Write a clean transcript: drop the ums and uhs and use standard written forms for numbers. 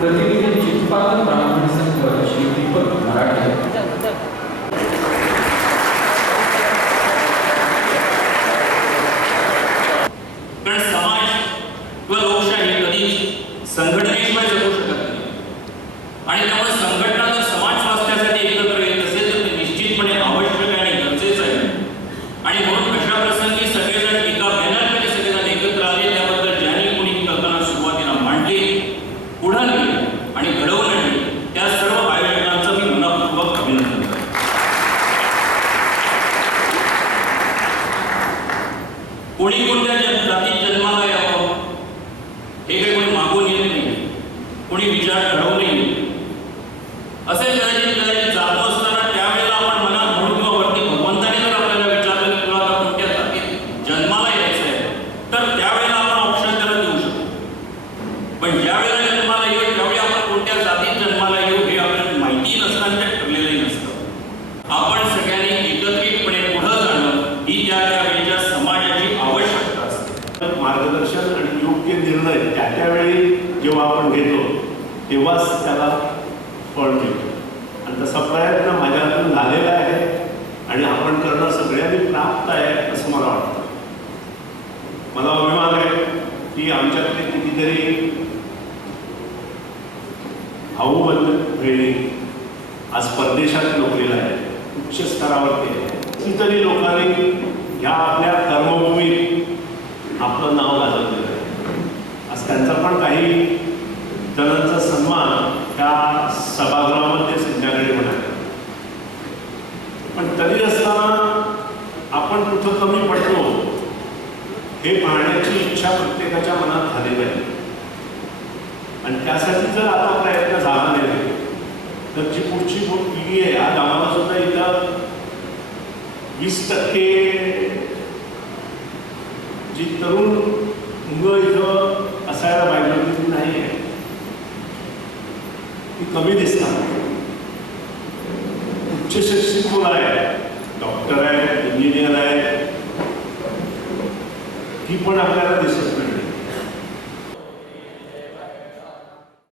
प्रतिनिधी चित्पादन ब्राह्मण संघ श्री दीपक मराठे। कारण समाज किंवा लोकशाही कधीच संघटनेशिवाय जगू शकत नाही आणि त्यामुळे संघटना जर समाज स्वास्थ्यासाठी एकत्र येत असेल तर ते निश्चितपणे आवश्यक आहे आणि गरजेचं आहे आणि म्हणून अशा प्रसंगी सगळेजण एका बॅनरमध्ये सगळेजण एकत्र आले त्याबद्दल ज्यांनी कोणी ही कल्पना सुरुवातीला मांडली पुढे नेली आणि घडवून आणली त्या सर्व आयोजकांचं मी मनपूर्वक अभिनंदन करतो। कोणी कोणत्या जातीत जन्माला यावं हे काही कोणी मागून येत नाही, कोणी विचार घडवून येईल असे कदाचित जातो असताना त्यावेळेला आपण मनात म्हणून किंवा वरती भगवंताने जर आपल्याला विचारलं की तुला आता कोणत्या जातीत जन्माला यायचं आहे तर त्यावेळेला आपण ऑप्शन त्याला देऊ शकतो, पण ज्या वेळेला जन्माला येऊ त्यावेळी आपण कोणत्या जातीत जन्माला येऊ हे आपल्याला माहिती नसताना ते ठरलेलंही नसतं। आपण सगळ्यांनी एकत्रितपणे पुढे जाणं ही त्या वेळेच्या समाजाची आवश्यकता असते। मार्गदर्शन आणि योग्य निर्णय त्यावेळी जेव्हा आपण घेतो तेव्हाच त्याला फळ मिळतो आणि तसा प्रयत्न माझ्या हातून झालेला आहे आणि आपण करणं सगळ्यांनी प्राप्त आहे असं मला वाटतं। मला अभिमान आहे की आमच्याकडे कितीतरी भाऊ बहिणी आज परदेशात नोकरीला आहे, उच्च स्तरावरती आहे। कितीतरी लोकांनी ह्या आपल्या कर्मभूमीत आपलं नाव गाजवलेलं आहे। आज त्यांचा पण काही जणांचा सन्मान त्या सभागृहामध्ये संध्याकाळी होणार, पण तरी असताना आपण कुठं कमी पडतो हे पाहण्याची इच्छा प्रत्येकाच्या मनात झालेली आहे आणि त्यासाठी जर आता प्रयत्न झाला नाही तर जी पुढची पिढी आहे आज आम्हाला सुद्धा इथं 20% जी तरुण मुलं इथं असायला पाहिजे ती नाही आहे, ती कमी दिसतात। उच्च शिक्षित मुलं आहेत, डॉक्टर आहेत, इंजिनियर आहेत, ही पण आपल्याला दिसत नाही।